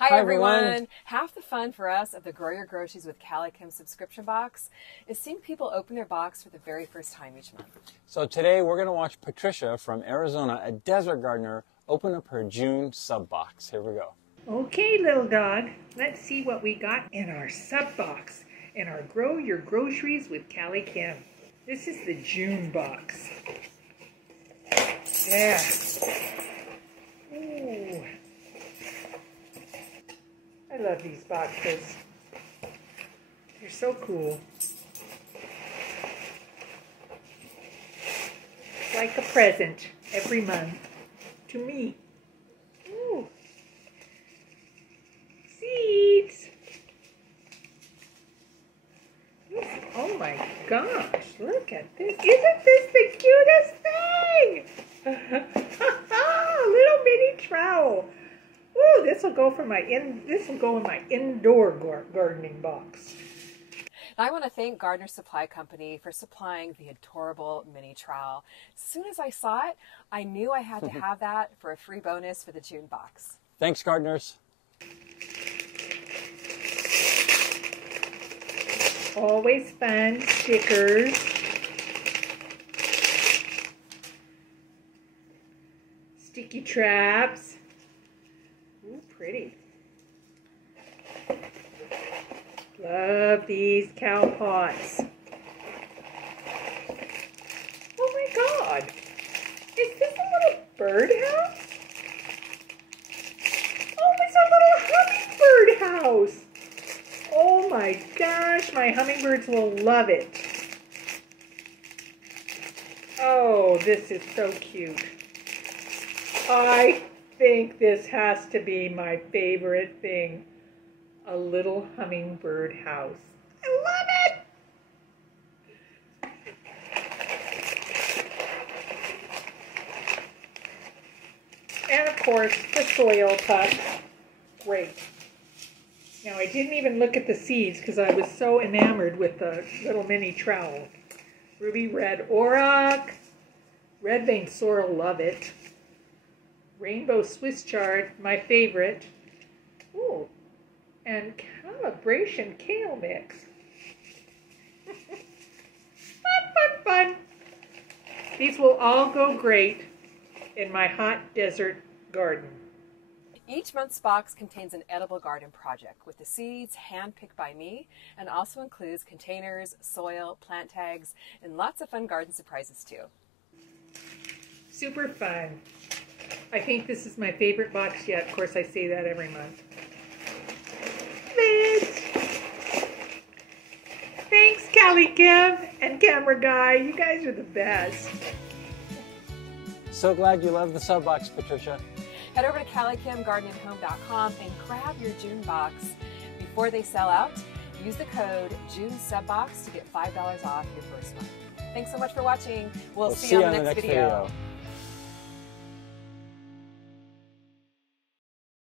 Hi everyone! Half the fun for us of the Grow Your Groceries with Callie Kim subscription box is seeing people open their box for the very first time each month. So today we're going to watch Patricia from Arizona, a desert gardener, open up her June sub box. Here we go. Okay, little dog, let's see what we got in our sub box in our Grow Your Groceries with Callie Kim. This is the June box. Yeah. Ooh. I love these boxes. They're so cool. It's like a present every month to me. Ooh. Seeds. Oh my gosh, look at this. Isn't this the cutest thing? Little mini trowel. Ooh, this will go in my indoor gardening box. I want to thank Gardener Supply Company for supplying the adorable mini trowel. As soon as I saw it, I knew I had to have that for a free bonus for the June box. Thanks, gardeners. Always fun stickers. Sticky traps. Ooh, pretty. Love these cow pots. Oh my God. Is this a little birdhouse? Oh, it's a little hummingbird house. Oh my gosh, my hummingbirds will love it. Oh, this is so cute. I think this has to be my favorite thing. A little hummingbird house. I love it! And of course, the soil puck. Great. Now, I didn't even look at the seeds because I was so enamored with the little mini trowel. Ruby red auroch, red vein sorrel, love it. Rainbow Swiss chard, my favorite. Ooh, and calibration kale mix. Fun. These will all go great in my hot desert garden. Each month's box contains an edible garden project with the seeds hand-picked by me and also includes containers, soil, plant tags, and lots of fun garden surprises too. Super fun. I think this is my favorite box yet. Of course, I say that every month. Thanks, Callie Kim and camera guy. You guys are the best. So glad you love the sub box, Patricia. Head over to CallieKimGardeningHome.com and grab your June box. Before they sell out, use the code JUNESUBBOX to get $5 off your first month. Thanks so much for watching. We'll see you on the next video.